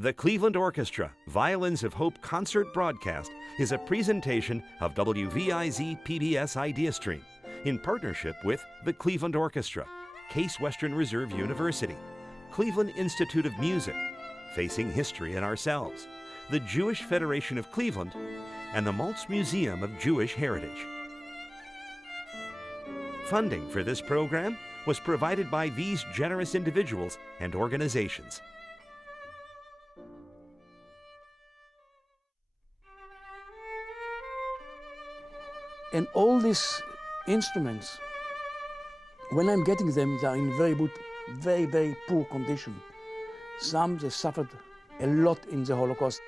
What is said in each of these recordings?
The Cleveland Orchestra Violins of Hope concert broadcast is a presentation of WVIZ PBS Idea Stream in partnership with the Cleveland Orchestra, Case Western Reserve University, Cleveland Institute of Music, Facing History and Ourselves, the Jewish Federation of Cleveland, and the Maltz Museum of Jewish Heritage. Funding for this program was provided by these generous individuals and organizations. And all these instruments, when I'm getting them, they're in very poor condition. Some, they suffered a lot in the Holocaust.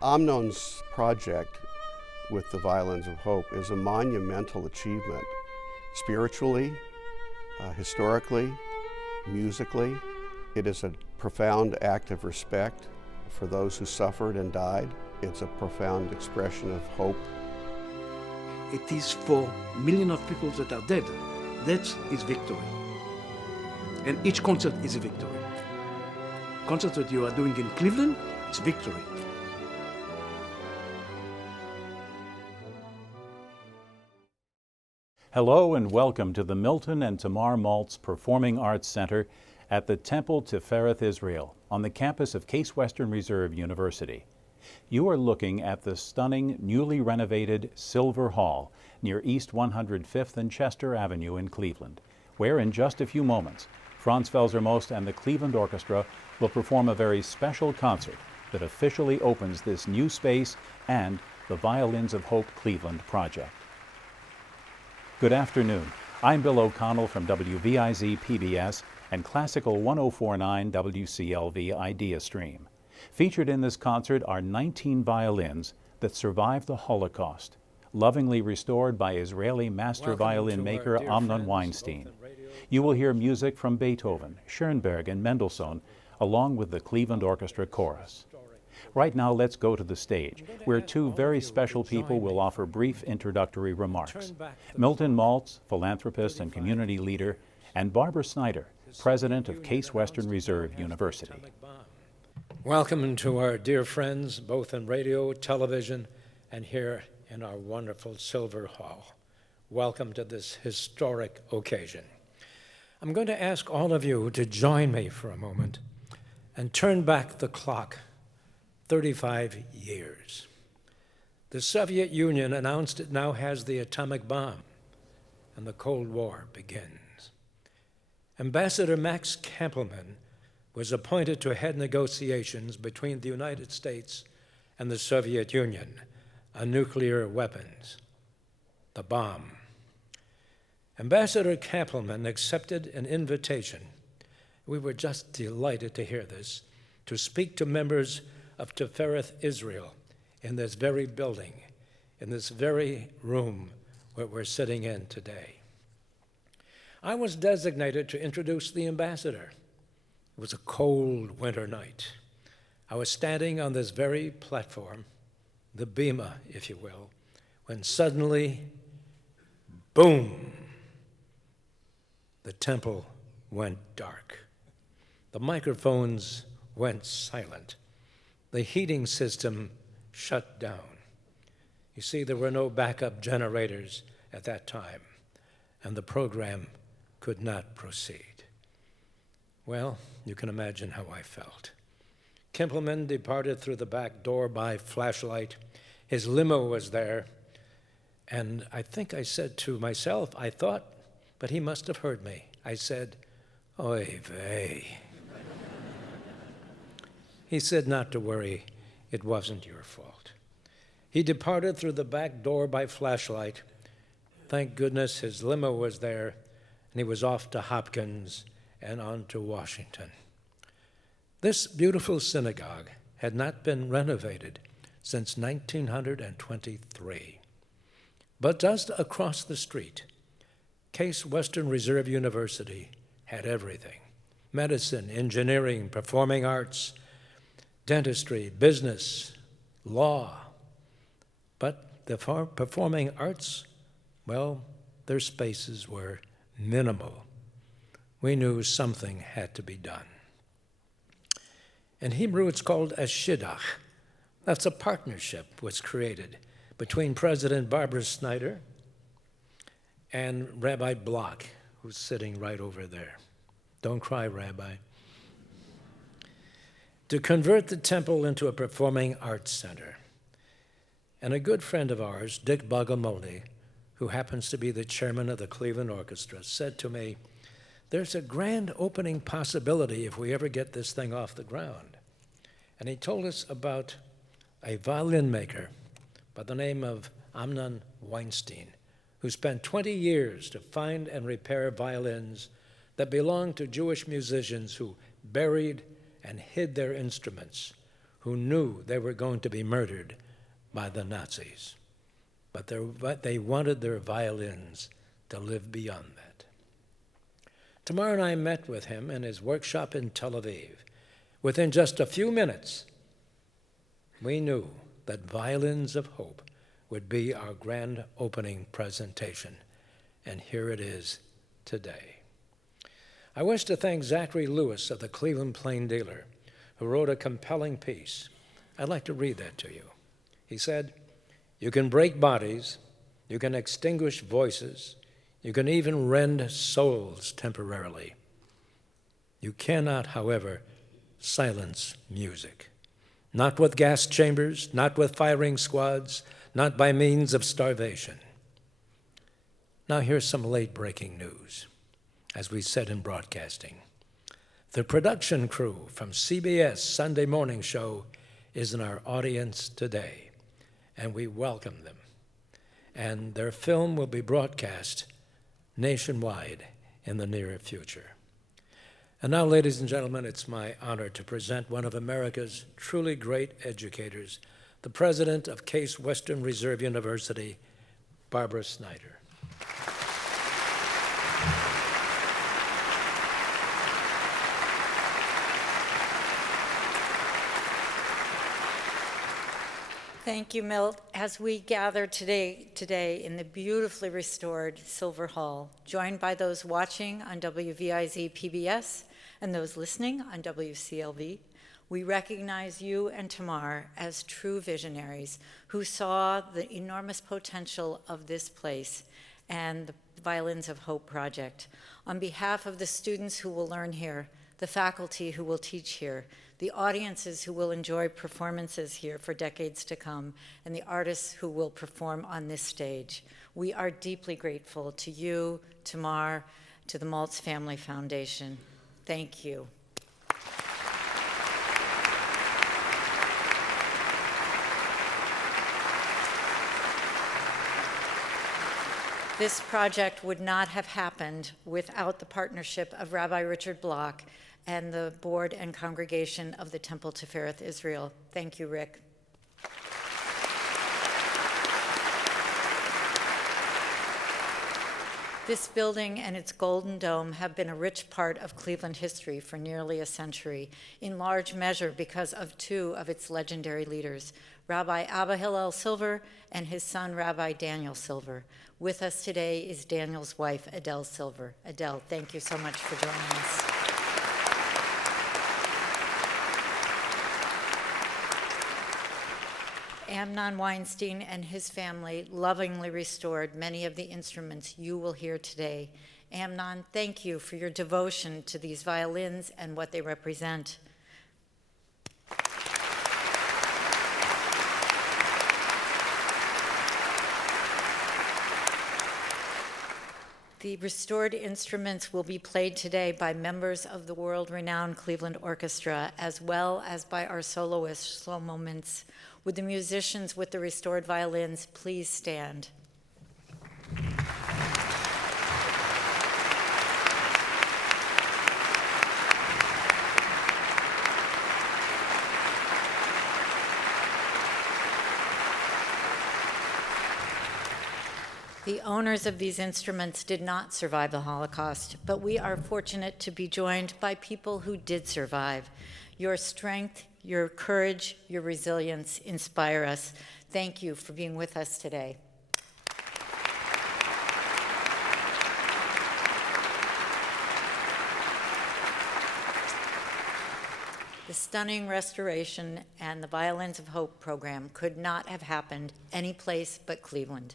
Amnon's project with the Violins of Hope is a monumental achievement, spiritually, historically, musically. It is a profound act of respect for those who suffered and died. It's a profound expression of hope. It is for millions of people that are dead. That is victory. And each concert is a victory. Concert that you are doing in Cleveland, it's victory. Hello and welcome to the Milton and Tamar Maltz Performing Arts Center at the Temple Tifereth Israel on the campus of Case Western Reserve University. You are looking at the stunning, newly renovated Silver Hall near East 105th and Chester Avenue in Cleveland, where in just a few moments, Franz Felser-Most and the Cleveland Orchestra will perform a very special concert that officially opens this new space and the Violins of Hope Cleveland project. Good afternoon. I'm Bill O'Connell from WVIZ PBS and Classical 1049 WCLV Idea Stream. Featured in this concert are 19 violins that survived the Holocaust, lovingly restored by Israeli master violin maker Amnon Weinstein. You will hear music from Beethoven, Schoenberg, and Mendelssohn, along with the Cleveland Orchestra Chorus. Right now, let's go to the stage, where two very special people will offer brief introductory remarks. Milton Maltz, philanthropist and community leader, and Barbara Snyder, president of Case Western Reserve University. Welcome to our dear friends, both in radio, television, and here in our wonderful Silver Hall. Welcome to this historic occasion. I'm going to ask all of you to join me for a moment and turn back the clock 35 years. The Soviet Union announced it now has the atomic bomb, and the Cold War begins. Ambassador Max Kampelman was appointed to head negotiations between the United States and the Soviet Union on nuclear weapons, the bomb. Ambassador Kampelman accepted an invitation. We were just delighted to hear this, to speak to members of Tifereth Israel in this very building, in this very room where we're sitting in today. I was designated to introduce the ambassador. It was a cold winter night. I was standing on this very platform, the bema, if you will, when suddenly, boom, the temple went dark. The microphones went silent. The heating system shut down. You see, there were no backup generators at that time, and the program could not proceed. Well, you can imagine how I felt. Kampelman departed through the back door by flashlight. His limo was there, and I think I said to myself, I thought, but he must have heard me. I said, "Oy vey." He said not to worry, it wasn't your fault. He departed through the back door by flashlight. Thank goodness his limo was there, and he was off to Hopkins and on to Washington. This beautiful synagogue had not been renovated since 1923. But just across the street, Case Western Reserve University had everything: medicine, engineering, performing arts, dentistry, business, law. But the performing arts, well, their spaces were minimal. We knew something had to be done. In Hebrew, it's called a shidduch. That's a partnership was created between President Barbara Snyder and Rabbi Block, who's sitting right over there. Don't cry, Rabbi. To convert the temple into a performing arts center. And a good friend of ours, Dick Bogomolny, who happens to be the chairman of the Cleveland Orchestra, said to me, there's a grand opening possibility if we ever get this thing off the ground. And he told us about a violin maker by the name of Amnon Weinstein, who spent 20 years to find and repair violins that belonged to Jewish musicians who buried and hid their instruments, who knew they were going to be murdered by the Nazis. But they wanted their violins to live beyond that. Tamar and I met with him in his workshop in Tel Aviv. Within just a few minutes, we knew that Violins of Hope would be our grand opening presentation, and here it is today. I wish to thank Zachary Lewis of the Cleveland Plain Dealer, who wrote a compelling piece. I'd like to read that to you. He said, "You can break bodies, you can extinguish voices, you can even rend souls temporarily. You cannot, however, silence music. Not with gas chambers, not with firing squads, not by means of starvation." Now here's some late-breaking news, as we said in broadcasting. The production crew from CBS Sunday Morning Show is in our audience today, and we welcome them. And their film will be broadcast nationwide in the near future. And now, ladies and gentlemen, it's my honor to present one of America's truly great educators, the president of Case Western Reserve University, Barbara Snyder. Thank you, Milt. As we gather today in the beautifully restored Silver Hall, joined by those watching on WVIZ PBS and those listening on WCLV, we recognize you and Tamar as true visionaries who saw the enormous potential of this place and the Violins of Hope project. On behalf of the students who will learn here, the faculty who will teach here, the audiences who will enjoy performances here for decades to come, and the artists who will perform on this stage, we are deeply grateful to you, Tamar, to the Maltz Family Foundation. Thank you. This project would not have happened without the partnership of Rabbi Richard Block and the board and congregation of the Temple Tifereth Israel. Thank you, Rick. This building and its golden dome have been a rich part of Cleveland history for nearly a century, in large measure because of two of its legendary leaders, Rabbi Abba Hillel Silver and his son, Rabbi Daniel Silver. With us today is Daniel's wife, Adele Silver. Adele, thank you so much for joining us. Amnon Weinstein and his family lovingly restored many of the instruments you will hear today. Amnon, thank you for your devotion to these violins and what they represent. The restored instruments will be played today by members of the world-renowned Cleveland Orchestra, as well as by our soloist, Shlomo Mintz. Would the musicians with the restored violins please stand? The owners of these instruments did not survive the Holocaust, but we are fortunate to be joined by people who did survive. Your strength, your courage, your resilience inspire us. Thank you for being with us today. The stunning restoration and the Violins of Hope program could not have happened any place but Cleveland.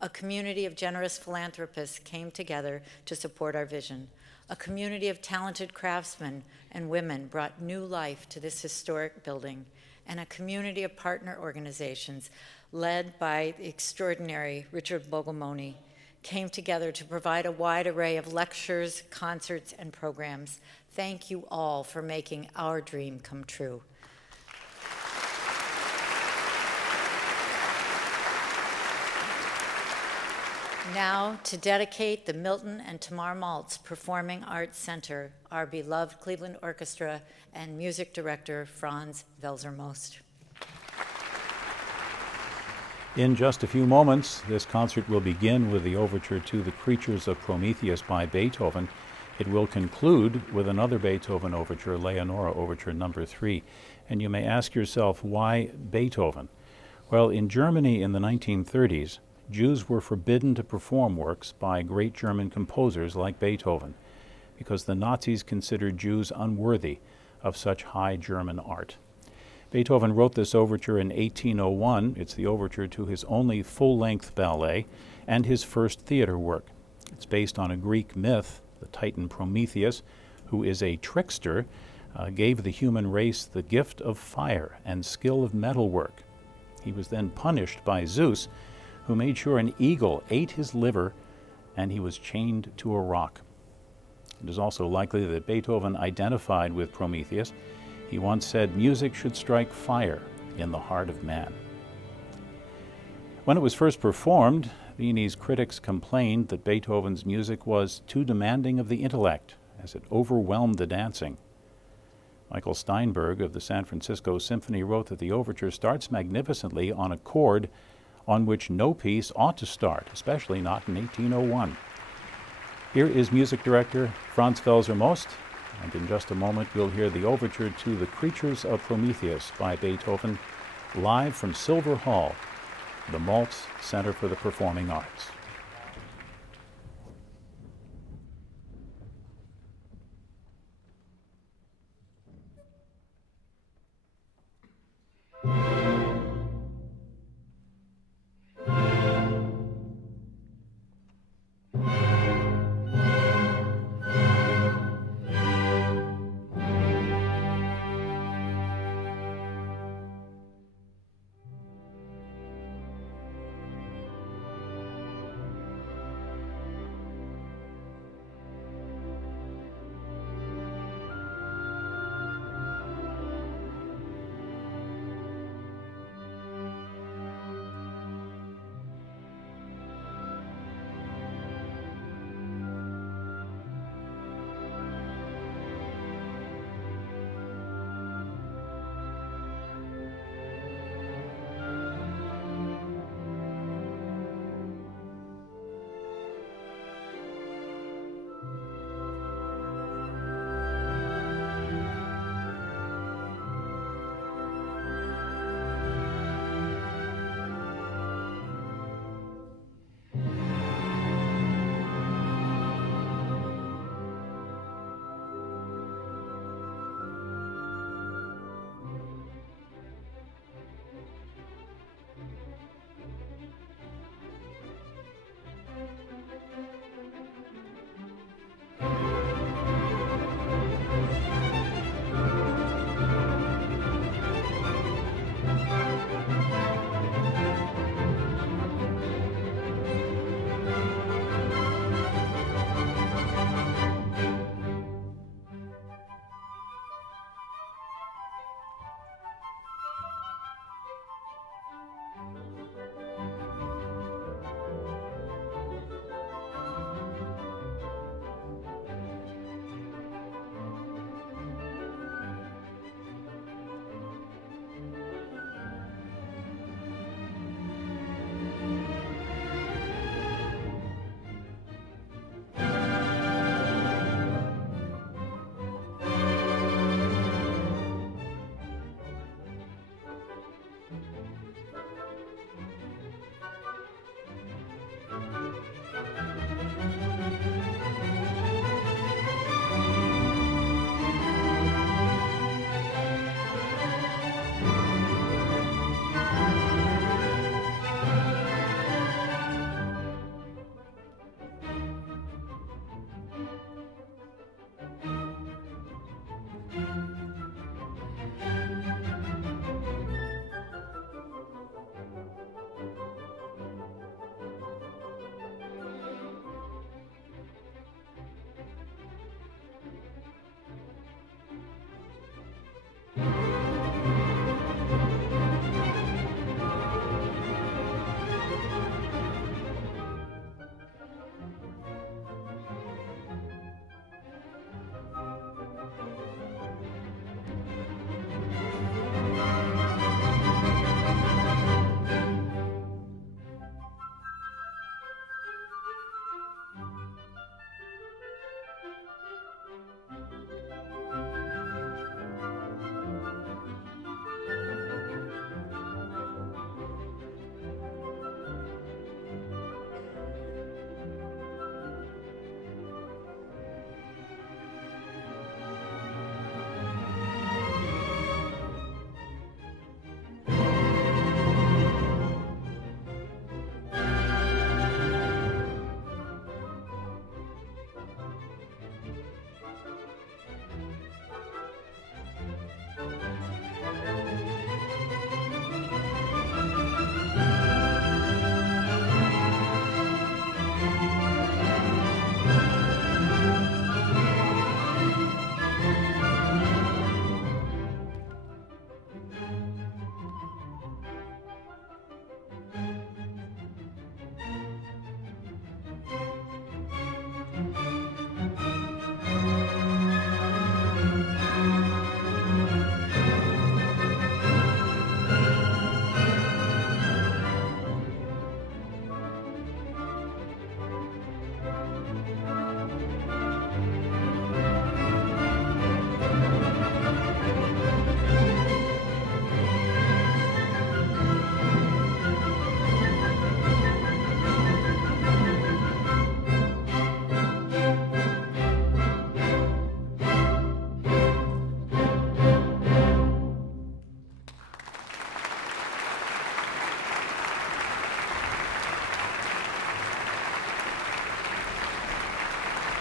A community of generous philanthropists came together to support our vision. A community of talented craftsmen and women brought new life to this historic building, and a community of partner organizations led by the extraordinary Richard Bogomoni came together to provide a wide array of lectures, concerts, and programs. Thank you all for making our dream come true. Now, to dedicate the Milton and Tamar Maltz Performing Arts Center, our beloved Cleveland Orchestra and music director, Franz Welser-Most. In just a few moments, this concert will begin with the overture to The Creatures of Prometheus by Beethoven. It will conclude with another Beethoven overture, Leonora Overture Number 3. And you may ask yourself, why Beethoven? Well, in Germany in the 1930s, Jews were forbidden to perform works by great German composers like Beethoven, because the Nazis considered Jews unworthy of such high German art. Beethoven wrote this overture in 1801. It's the overture to his only full-length ballet and his first theater work. It's based on a Greek myth. The Titan Prometheus, who is a trickster, gave the human race the gift of fire and skill of metalwork. He was then punished by Zeus, who made sure an eagle ate his liver, and he was chained to a rock. It is also likely that Beethoven identified with Prometheus. He once said, "Music should strike fire in the heart of man." When it was first performed, Viennese critics complained that Beethoven's music was too demanding of the intellect, as it overwhelmed the dancing. Michael Steinberg of the San Francisco Symphony wrote that the overture starts magnificently on a chord on which no piece ought to start, especially not in 1801. Here is music director Franz Welser-Most, and in just a moment we'll hear the overture to The Creatures of Prometheus by Beethoven, live from Silver Hall, the Maltz Center for the Performing Arts.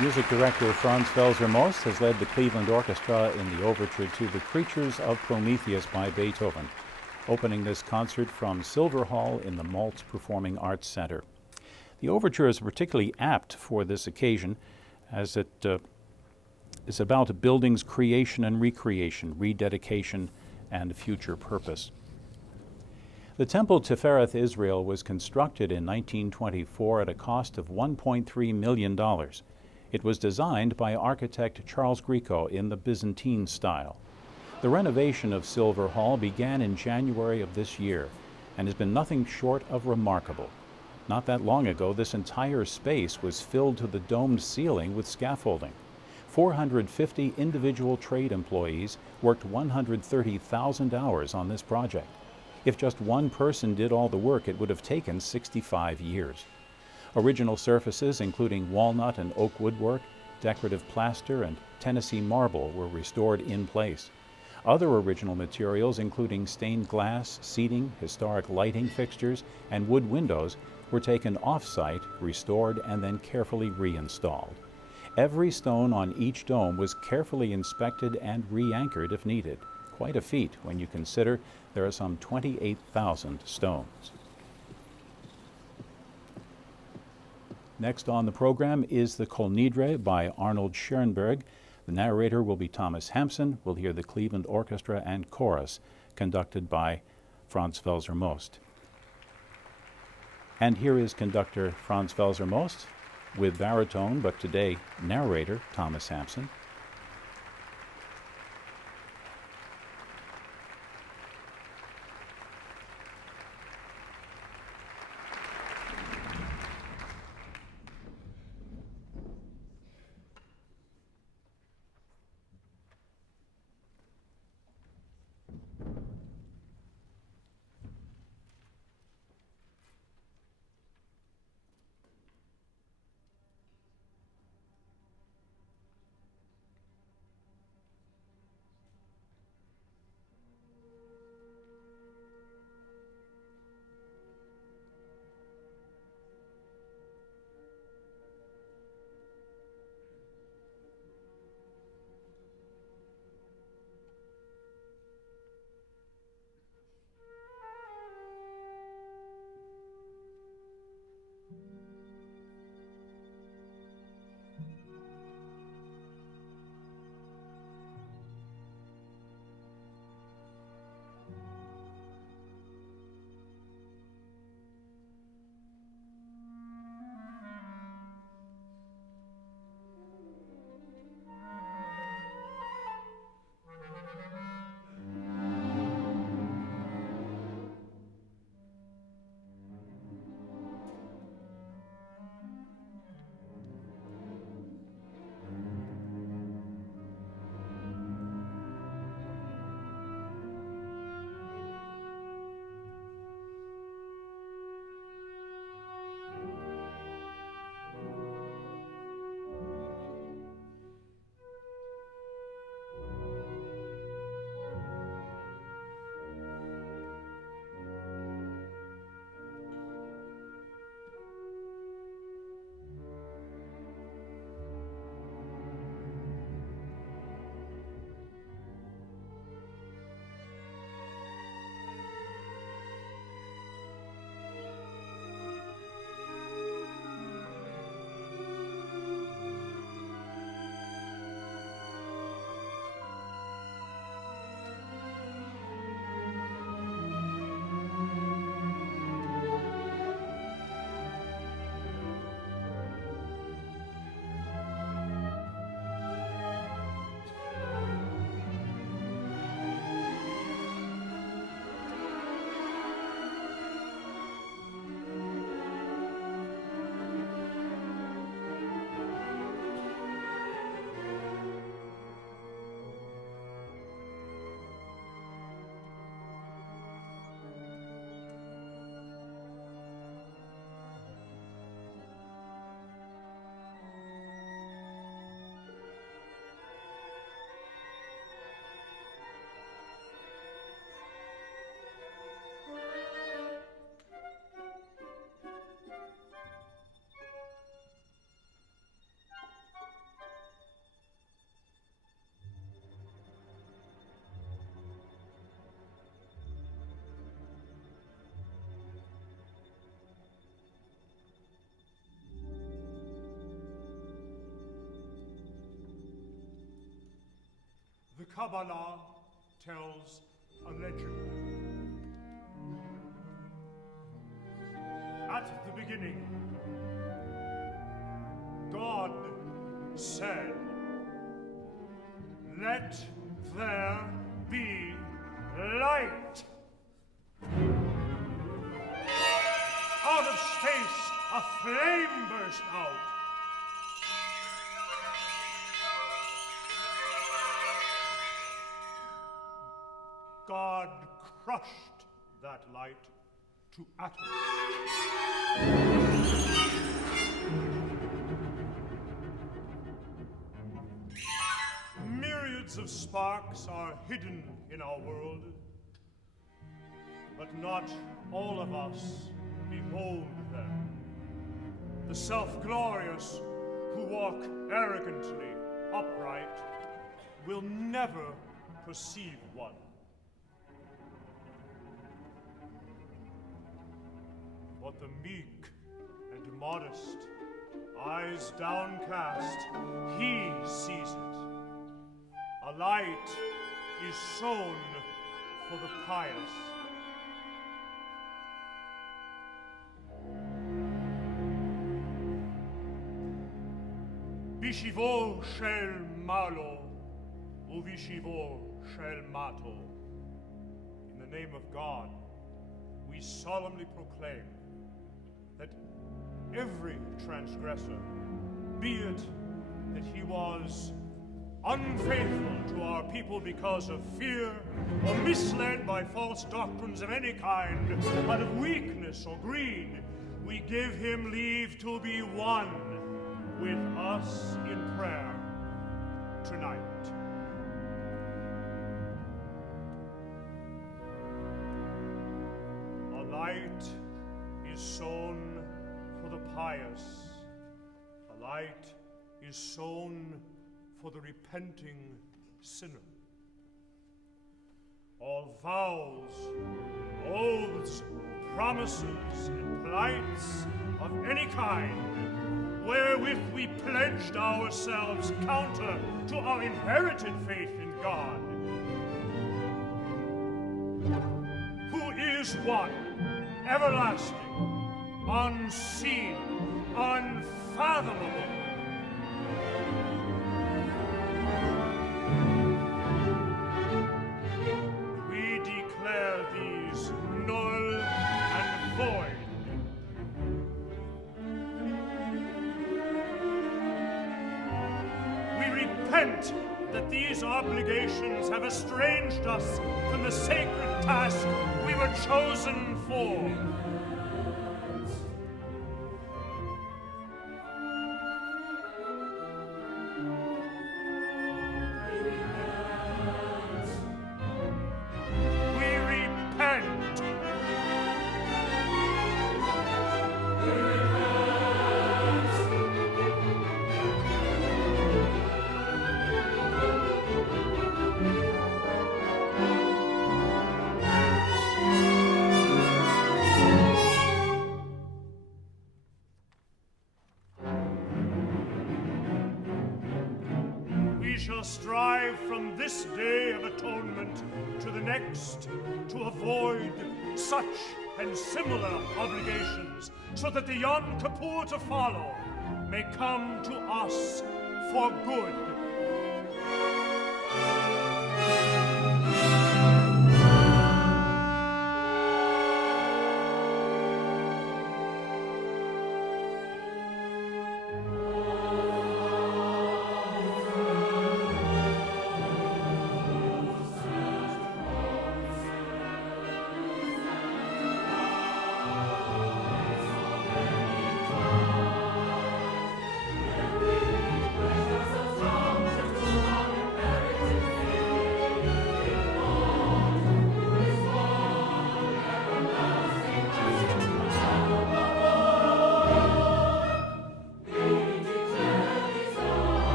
Music director Franz Welser-Most has led the Cleveland Orchestra in the overture to The Creatures of Prometheus by Beethoven, opening this concert from Silver Hall in the Maltz Performing Arts Center. The overture is particularly apt for this occasion, as it is about a building's creation and recreation, rededication, and future purpose. The Temple Tifereth Israel was constructed in 1924 at a cost of $1.3 million. It was designed by architect Charles Grieco in the Byzantine style. The renovation of Silver Hall began in January of this year and has been nothing short of remarkable. Not that long ago, this entire space was filled to the domed ceiling with scaffolding. 450 individual trade employees worked 130,000 hours on this project. If just one person did all the work, it would have taken 65 years. Original surfaces, including walnut and oak woodwork, decorative plaster, and Tennessee marble, were restored in place. Other original materials, including stained glass, seating, historic lighting fixtures, and wood windows, were taken off-site, restored, and then carefully reinstalled. Every stone on each dome was carefully inspected and re-anchored if needed. Quite a feat when you consider there are some 28,000 stones. Next on the program is the Kol Nidre by Arnold Schoenberg. The narrator will be Thomas Hampson. We'll hear the Cleveland Orchestra and Chorus, conducted by Franz Welser-Most. And here is conductor Franz Welser-Most with baritone, but today narrator Thomas Hampson. Kabbalah tells a legend. At the beginning, God said, "Let there be light." Out of space, a flame burst out. God crushed that light to atoms. Myriads of sparks are hidden in our world, but not all of us behold them. The self-glorious who walk arrogantly upright will never perceive one. But the meek and modest, eyes downcast, he sees it. A light is sown for the pious. Vishivo shel malo, uvishivo shel mato. In the name of God, we solemnly proclaim that every transgressor, be it that he was unfaithful to our people because of fear, or misled by false doctrines of any kind, out of weakness or greed, we give him leave to be one with us in prayer tonight. A light is sown for the pious. A light is sown for the repenting sinner. All vows, oaths, promises, and plights of any kind wherewith we pledged ourselves counter to our inherited faith in God, who is one, everlasting, unseen, unfathomable. We declare these null and void. Repent that these obligations have estranged us from the sacred task we were chosen for. We repent. We shall strive from this day of atonement to the next to avoid such and similar obligations, so that the Yom Kippur to follow may come to us for good.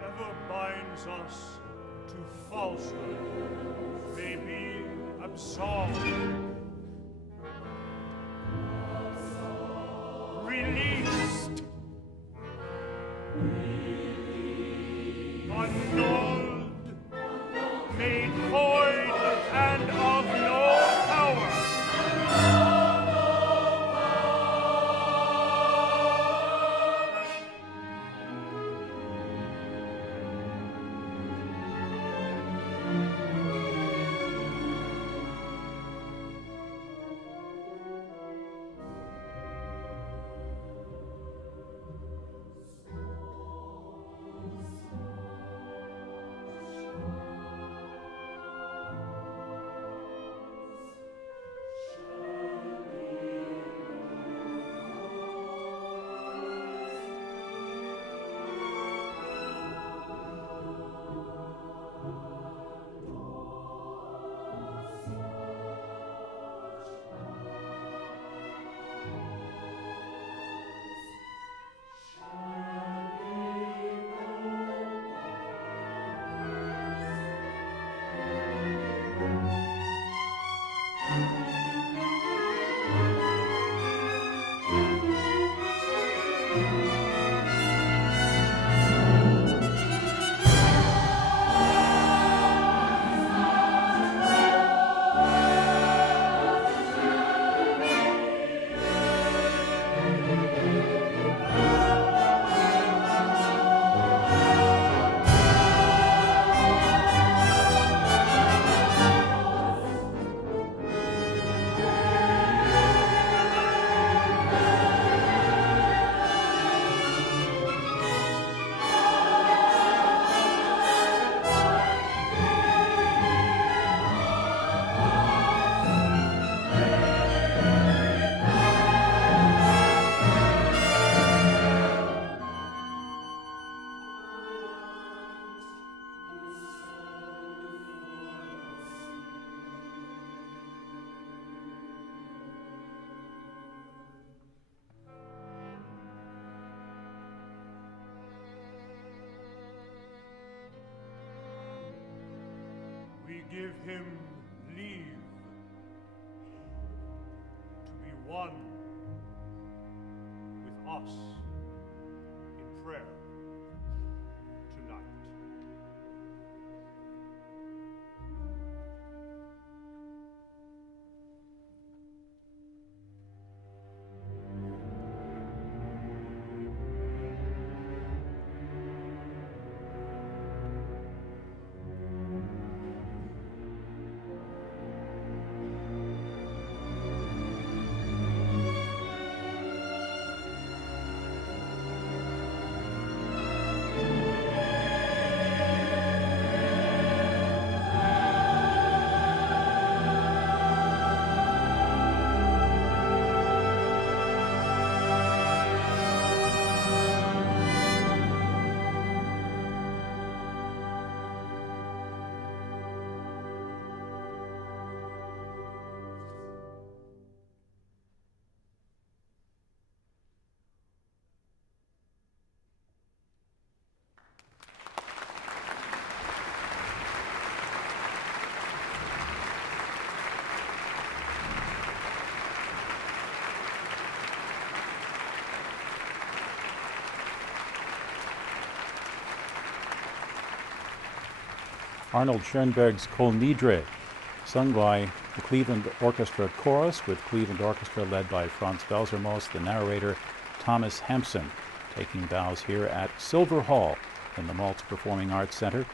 whatever binds us to falsehood may be absolved. Released. Annulled. Made void and of no power. We give him leave to be one with us in prayer tonight. Arnold Schoenberg's Kol Nidre, sung by the Cleveland Orchestra Chorus, with Cleveland Orchestra led by Franz Welsermoos, the narrator Thomas Hampson, taking bows here at Silver Hall in the Maltz Performing Arts Center.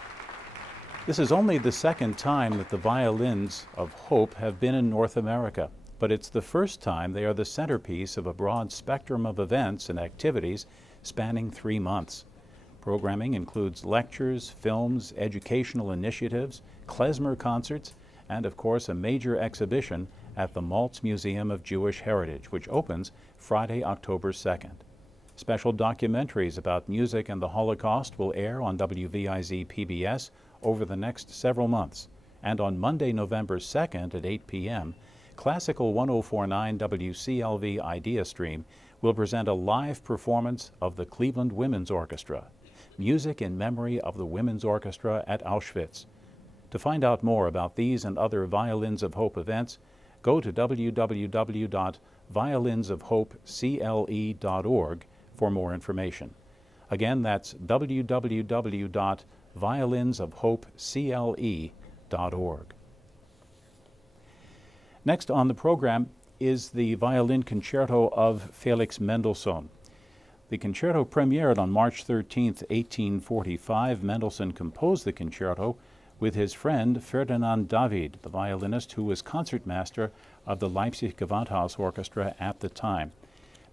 This is only the second time that the Violins of Hope have been in North America, but it's the first time they are the centerpiece of a broad spectrum of events and activities spanning 3 months. Programming includes lectures, films, educational initiatives, klezmer concerts, and of course a major exhibition at the Maltz Museum of Jewish Heritage, which opens Friday, October 2nd. Special documentaries about music and the Holocaust will air on WVIZ PBS over the next several months. And on Monday, November 2nd at 8 p.m., Classical 1049 WCLV Idea Stream will present a live performance of the Cleveland Women's Orchestra. Music in Memory of the Women's Orchestra at Auschwitz. To find out more about these and other Violins of Hope events, go to www.violinsofhopecle.org for more information. Again, that's www.violinsofhopecle.org. Next on the program is the violin concerto of Felix Mendelssohn. The concerto premiered on March 13, 1845. Mendelssohn composed the concerto with his friend Ferdinand David, the violinist who was concertmaster of the Leipzig Gewandhaus Orchestra at the time.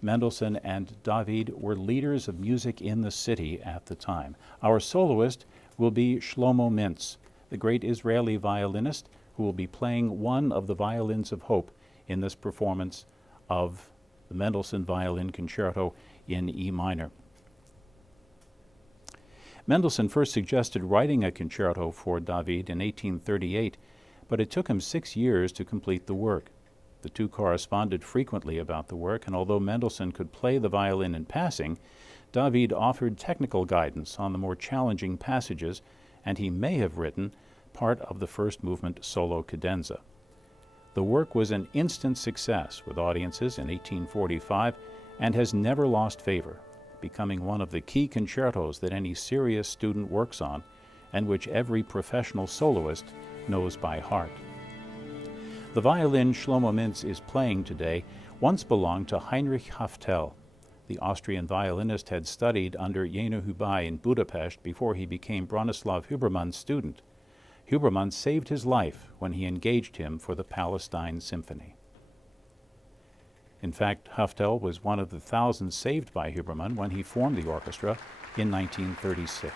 Mendelssohn and David were leaders of music in the city at the time. Our soloist will be Shlomo Mintz, the great Israeli violinist who will be playing one of the Violins of Hope in this performance of the Mendelssohn Violin Concerto in E minor. Mendelssohn first suggested writing a concerto for David in 1838, but it took him 6 years to complete the work. The two corresponded frequently about the work, and although Mendelssohn could play the violin in passing, David offered technical guidance on the more challenging passages, and he may have written part of the first movement solo cadenza. The work was an instant success with audiences in 1845 and has never lost favor, becoming one of the key concertos that any serious student works on and which every professional soloist knows by heart. The violin Shlomo Mintz is playing today once belonged to Heinrich Haftel. The Austrian violinist had studied under Jenő Hubay in Budapest before he became Bronislaw Huberman's student. Huberman saved his life when he engaged him for the Palestine Symphony. In fact, Haftel was one of the thousands saved by Huberman when he formed the orchestra in 1936.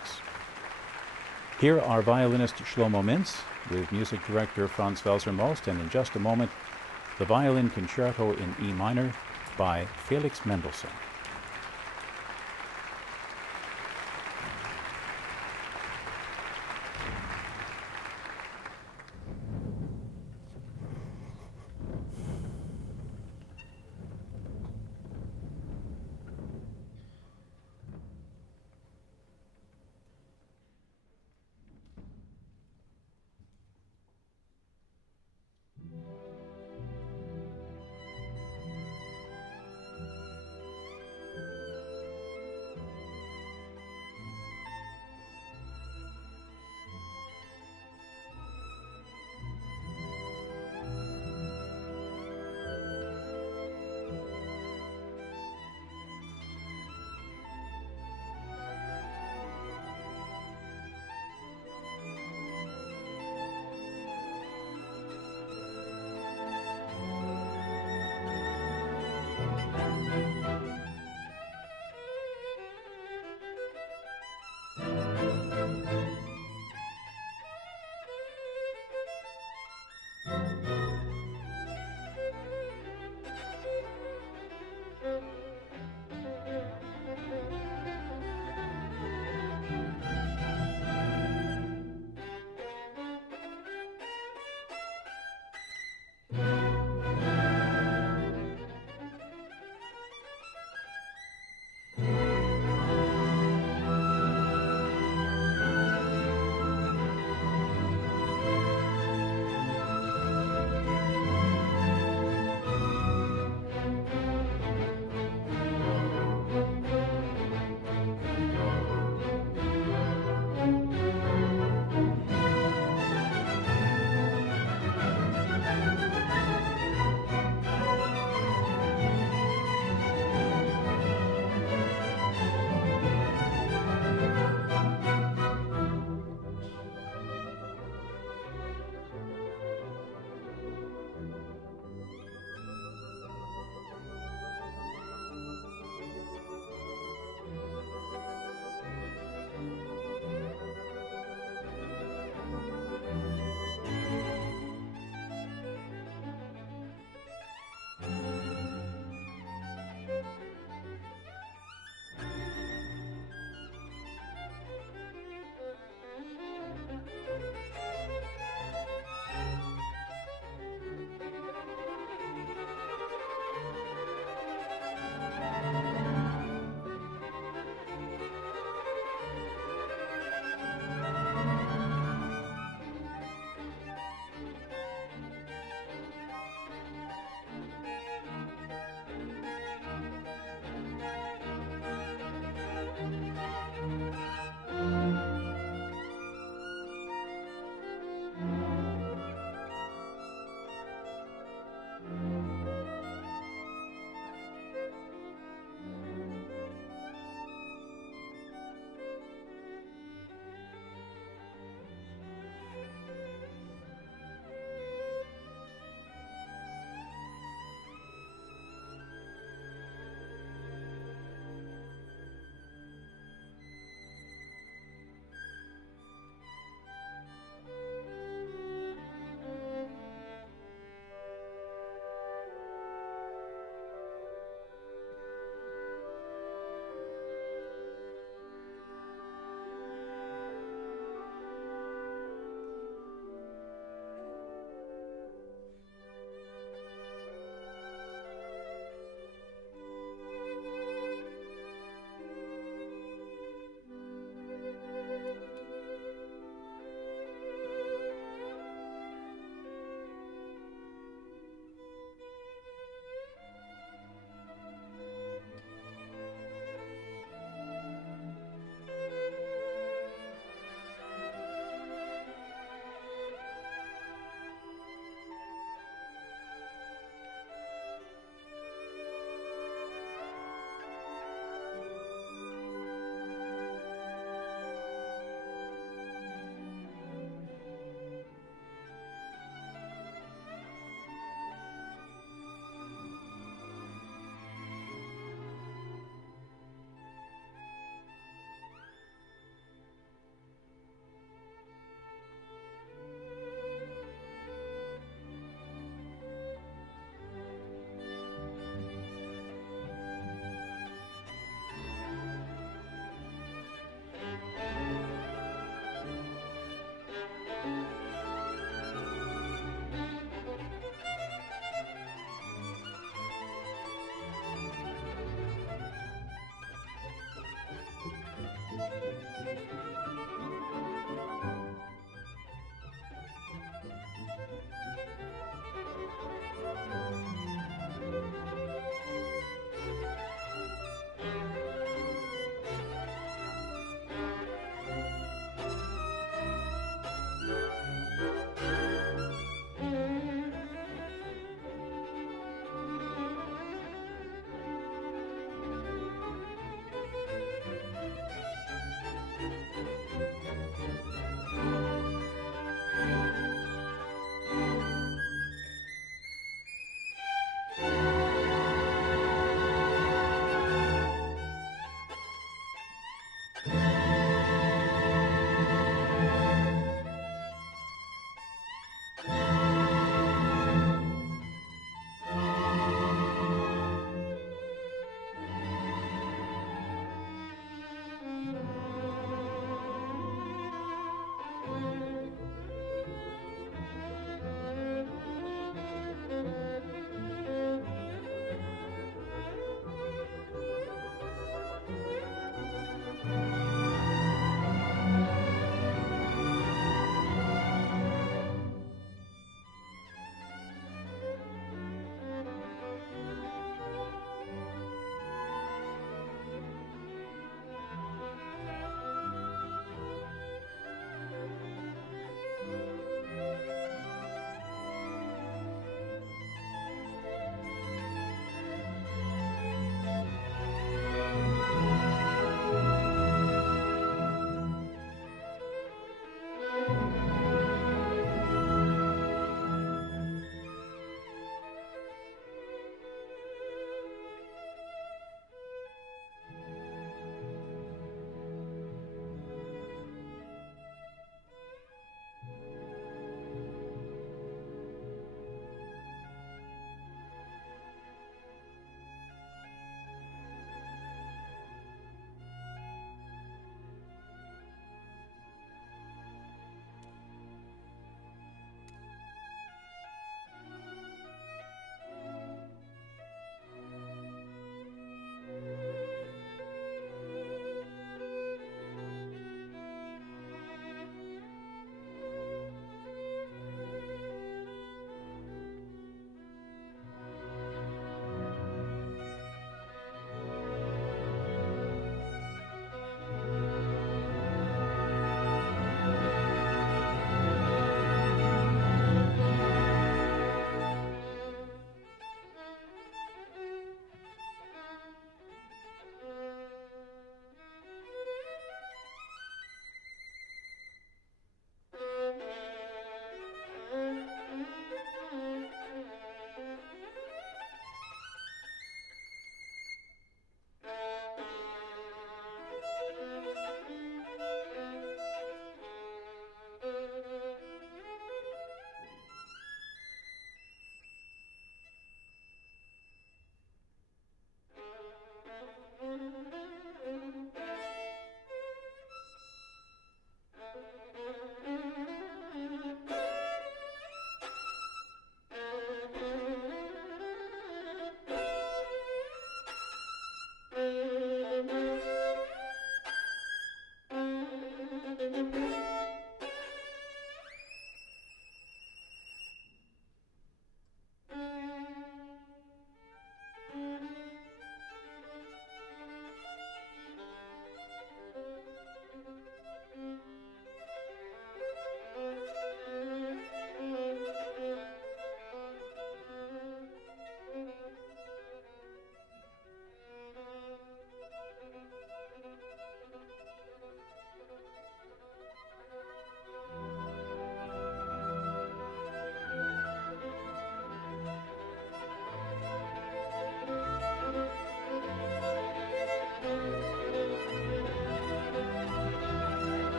Here are violinist Shlomo Mintz with music director Franz Welser-Most, and in just a moment, the Violin Concerto in E minor by Felix Mendelssohn.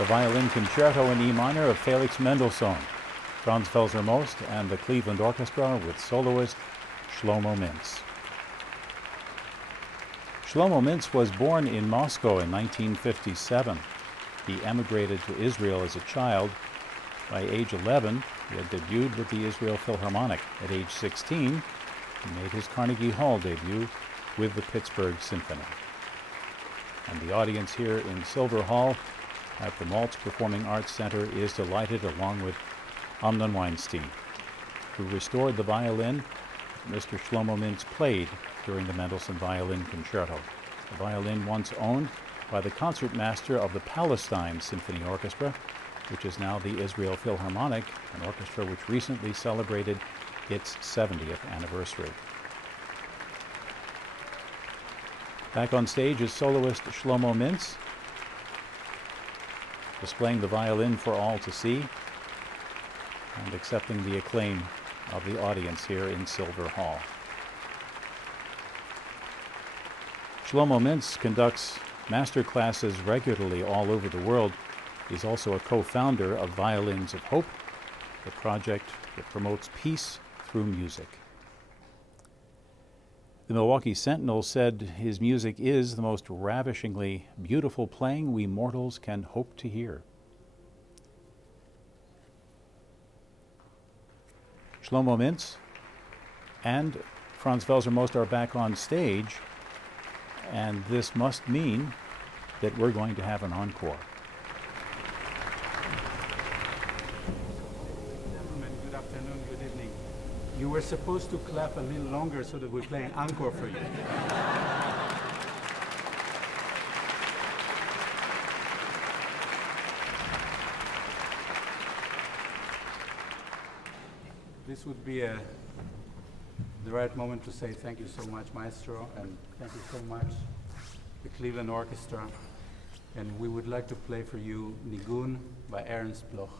the Violin Concerto in E minor of Felix Mendelssohn, Franz Welser Most and the Cleveland Orchestra with soloist Shlomo Mintz. Shlomo Mintz was born in Moscow in 1957. He emigrated to Israel as a child. By age 11, he had debuted with the Israel Philharmonic. At age 16, he made his Carnegie Hall debut with the Pittsburgh Symphony. And the audience here in Silver Hall at the Maltz Performing Arts Center is delighted, along with Amnon Weinstein, who restored the violin Mr. Shlomo Mintz played during the Mendelssohn Violin Concerto, a violin once owned by the concertmaster of the Palestine Symphony Orchestra, which is now the Israel Philharmonic, an orchestra which recently celebrated its 70th anniversary. Back on stage is soloist Shlomo Mintz, displaying the violin for all to see and accepting the acclaim of the audience here in Silver Hall. Shlomo Mintz conducts master classes regularly all over the world. He's also a co-founder of Violins of Hope, the project that promotes peace through music. The Milwaukee Sentinel said his music is the most ravishingly beautiful playing we mortals can hope to hear. Shlomo Mintz and Franz Welser Most are back on stage, and this must mean that we're going to have an encore. Gentlemen, good afternoon, good evening. You were supposed to clap a little longer so that we play an encore for you. This would be the right moment to say thank you so much, Maestro, and thank you so much, the Cleveland Orchestra. And we would like to play for you Nigun by Ernst Bloch.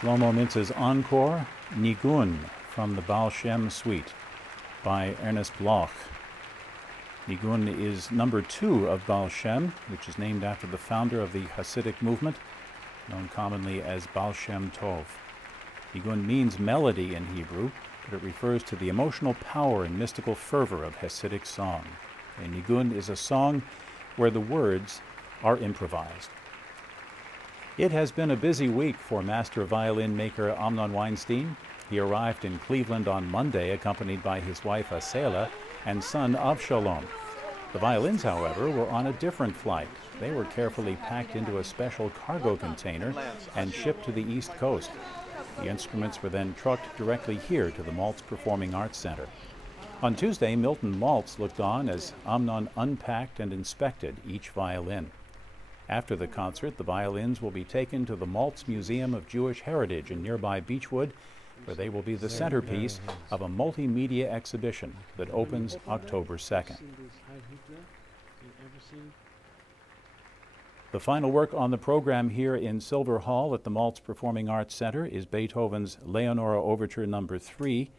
Shlomo Mintz's encore, Nigun, from the Baal Shem Suite by Ernest Bloch. Nigun is number 2 of Baal Shem, which is named after the founder of the Hasidic movement, known commonly as Baal Shem Tov. Nigun means melody in Hebrew, but it refers to the emotional power and mystical fervor of Hasidic song. A nigun is a song where the words are improvised. It has been a busy week for master violin maker Amnon Weinstein. He arrived in Cleveland on Monday, accompanied by his wife Asela and son Avshalom. The violins, however, were on a different flight. They were carefully packed into a special cargo container and shipped to the East Coast. The instruments were then trucked directly here to the Maltz Performing Arts Center. On Tuesday, Milton Maltz looked on as Amnon unpacked and inspected each violin. After the concert, the violins will be taken to the Maltz Museum of Jewish Heritage in nearby Beechwood, where they will be the centerpiece of a multimedia exhibition that opens October 2nd. The final work on the program here in Silver Hall at the Maltz Performing Arts Center is Beethoven's Leonora Overture No. 3,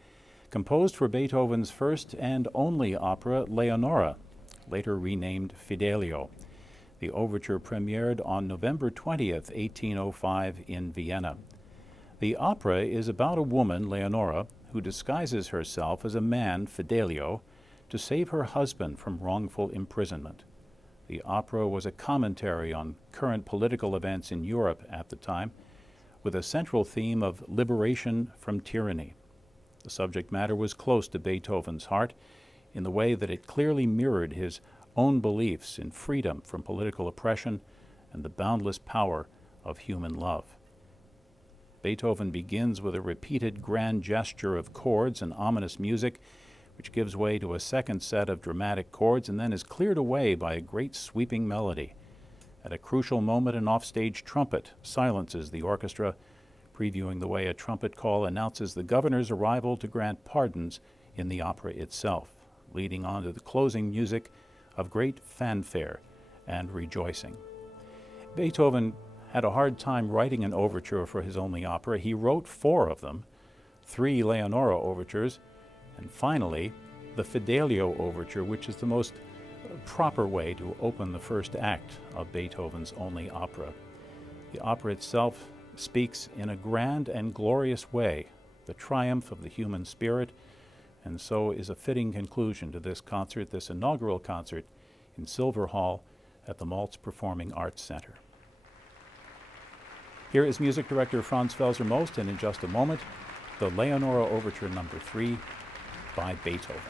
composed for Beethoven's first and only opera, Leonora, later renamed Fidelio. The overture premiered on November 20th, 1805 in Vienna. The opera is about a woman, Leonora, who disguises herself as a man, Fidelio, to save her husband from wrongful imprisonment. The opera was a commentary on current political events in Europe at the time, with a central theme of liberation from tyranny. The subject matter was close to Beethoven's heart in the way that it clearly mirrored his own beliefs in freedom from political oppression and the boundless power of human love. Beethoven begins with a repeated grand gesture of chords and ominous music, which gives way to a second set of dramatic chords and then is cleared away by a great sweeping melody. At a crucial moment, an offstage trumpet silences the orchestra, previewing the way a trumpet call announces the governor's arrival to grant pardons in the opera itself, leading on to the closing music of great fanfare and rejoicing. Beethoven had a hard time writing an overture for his only opera. He wrote 4 of them, 3 Leonora overtures, and finally the Fidelio overture, which is the most proper way to open the first act of Beethoven's only opera. The opera itself speaks in a grand and glorious way the triumph of the human spirit, and so is a fitting conclusion to this concert, this inaugural concert in Silver Hall at the Maltz Performing Arts Center. Here is music director Franz Felser-Most, and in just a moment, the Leonora Overture No. 3 by Beethoven.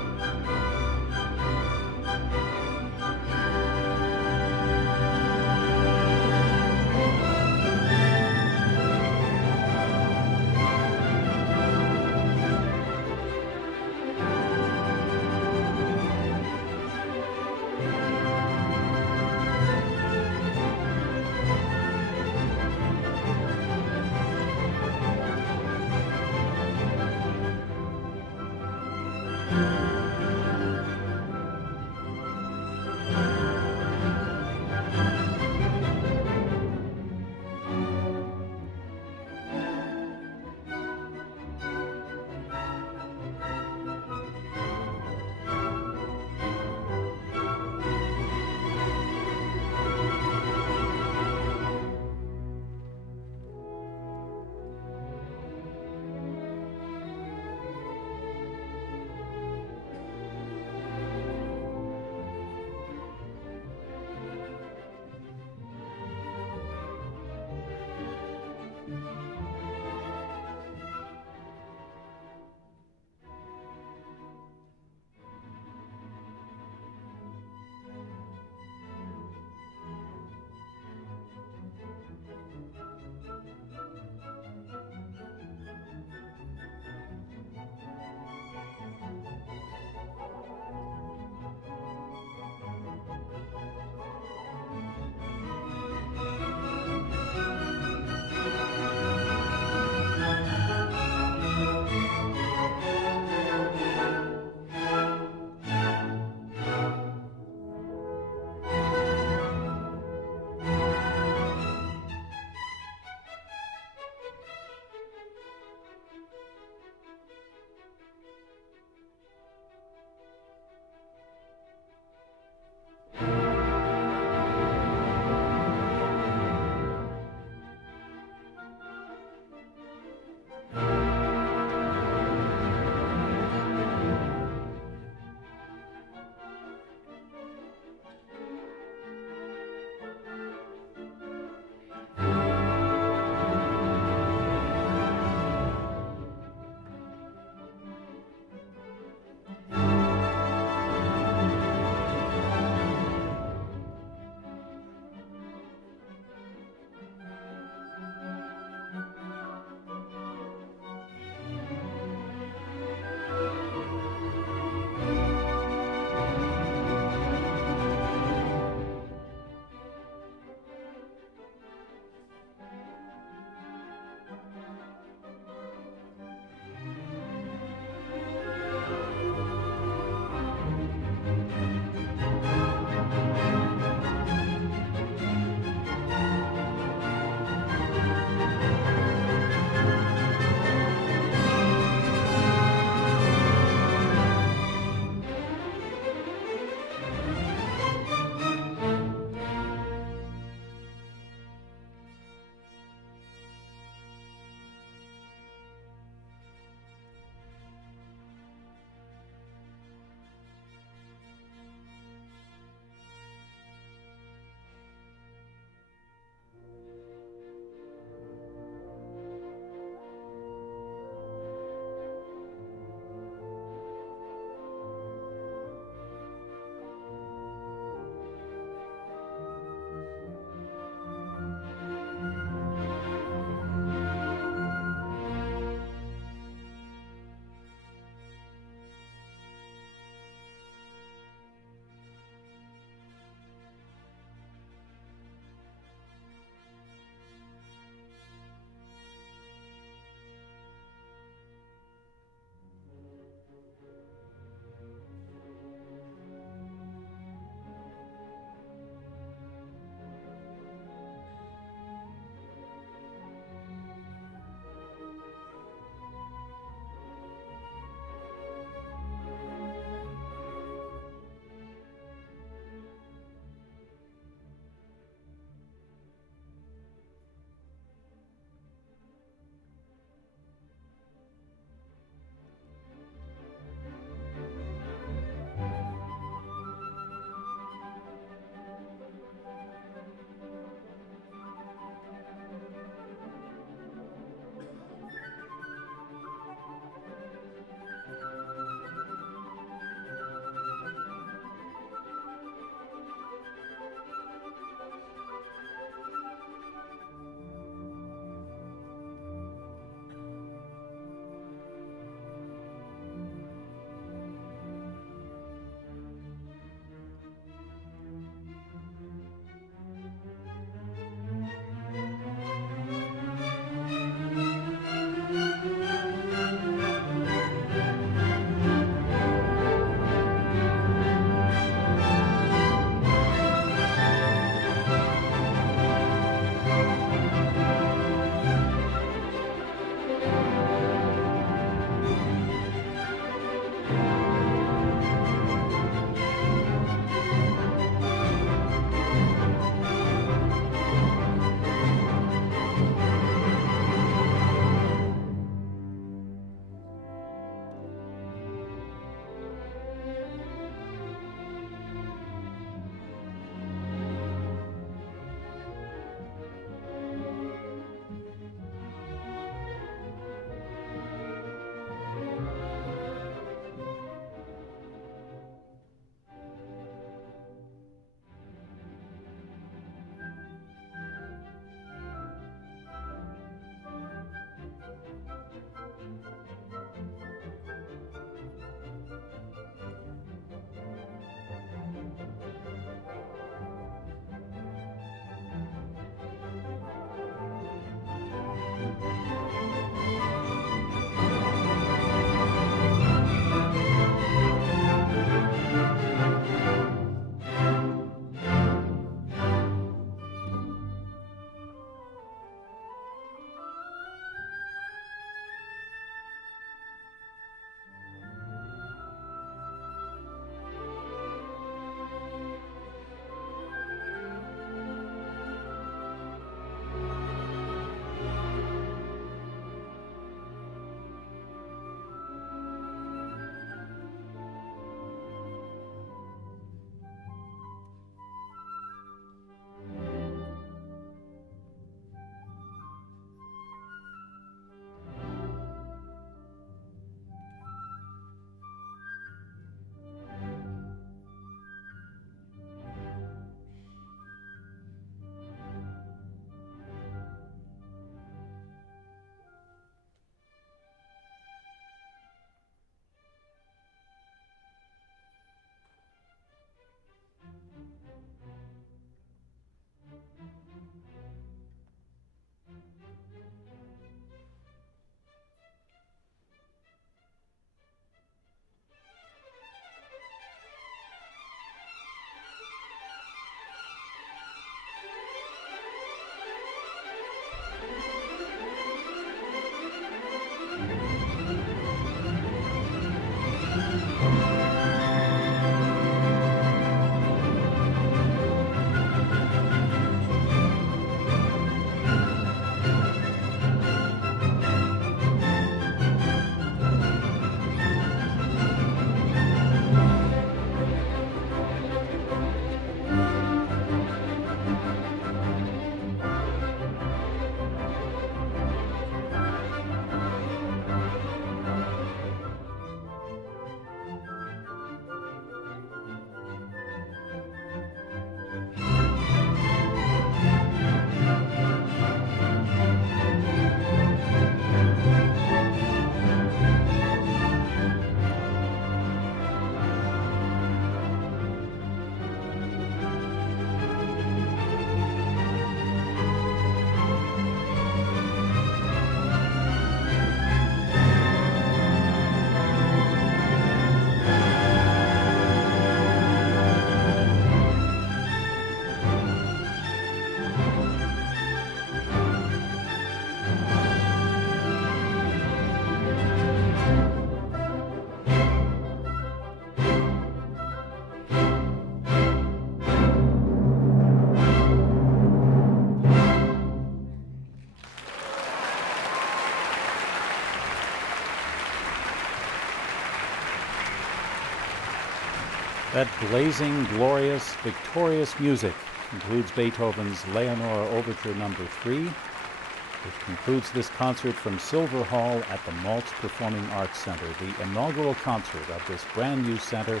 That blazing, glorious, victorious music includes Beethoven's Leonore Overture No. 3, which concludes this concert from Silver Hall at the Maltz Performing Arts Center, the inaugural concert of this brand new center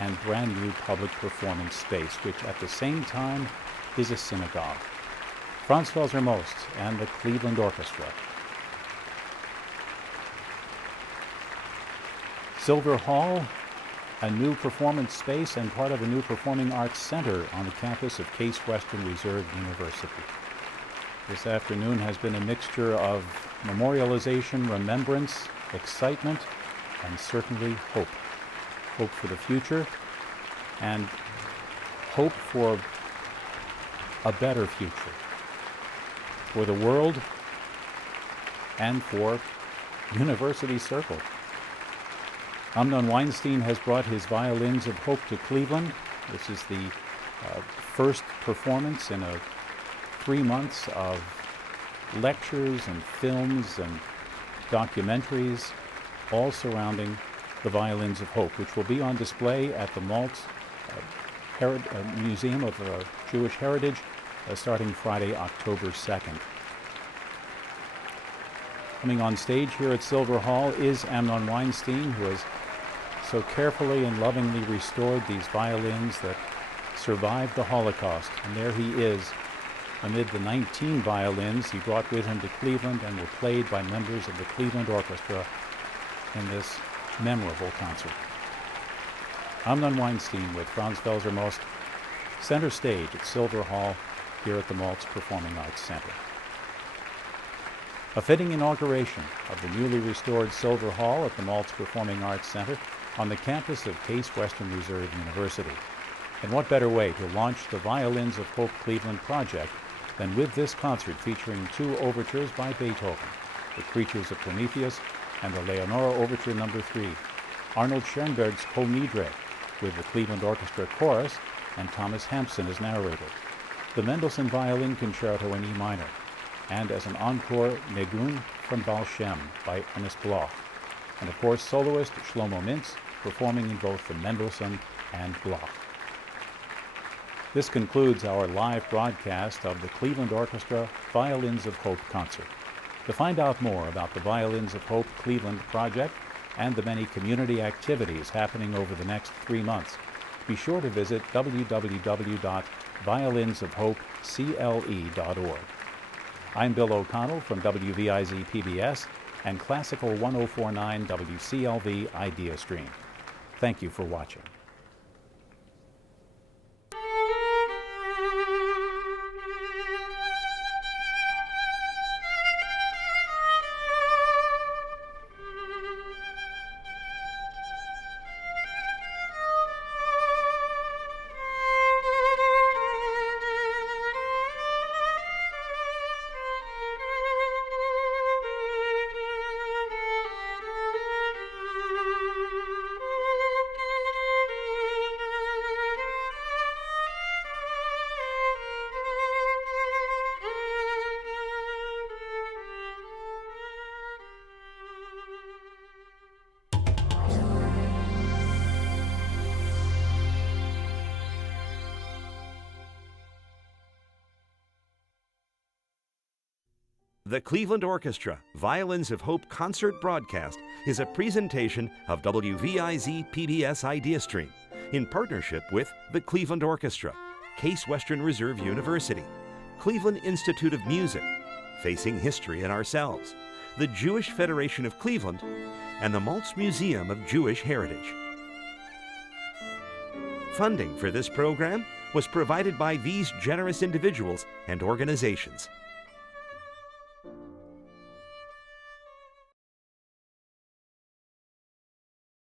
and brand new public performance space, which at the same time is a synagogue. Franz Welser Most and the Cleveland Orchestra. Silver Hall, a new performance space and part of a new performing arts center on the campus of Case Western Reserve University. This afternoon has been a mixture of memorialization, remembrance, excitement, and certainly hope. Hope for the future and hope for a better future for the world and for University Circle. Amnon Weinstein has brought his Violins of Hope to Cleveland. This is the first performance in 3 months of lectures and films and documentaries, all surrounding the Violins of Hope, which will be on display at the Maltz Museum of Jewish Heritage starting Friday, October 2nd. Coming on stage here at Silver Hall is Amnon Weinstein, who has so carefully and lovingly restored these violins that survived the Holocaust. And there he is, amid the 19 violins he brought with him to Cleveland and were played by members of the Cleveland Orchestra in this memorable concert. Amnon Weinstein with Franz Welser Most, center stage at Silver Hall here at the Maltz Performing Arts Center. A fitting inauguration of the newly restored Silver Hall at the Maltz Performing Arts Center on the campus of Case Western Reserve University. And what better way to launch the Violins of Hope Cleveland project than with this concert featuring 2 overtures by Beethoven, The Creatures of Prometheus and the Leonore Overture No. 3, Arnold Schoenberg's Kol Nidre with the Cleveland Orchestra Chorus and Thomas Hampson as narrator, the Mendelssohn Violin Concerto in E minor, and as an encore, Negun from Baal Shem by Ernest Bloch, and of course soloist Shlomo Mintz performing in both the Mendelssohn and Bloch. This concludes our live broadcast of the Cleveland Orchestra Violins of Hope concert. To find out more about the Violins of Hope Cleveland project and the many community activities happening over the next 3 months, be sure to visit www.violinsofhopecle.org. I'm Bill O'Connell from WVIZ PBS and Classical 1049 WCLV Idea Stream. Thank you for watching. The Cleveland Orchestra Violins of Hope concert broadcast is a presentation of WVIZ PBS Idea Stream in partnership with the Cleveland Orchestra, Case Western Reserve University, Cleveland Institute of Music, Facing History and Ourselves, the Jewish Federation of Cleveland, and the Maltz Museum of Jewish Heritage. Funding for this program was provided by these generous individuals and organizations.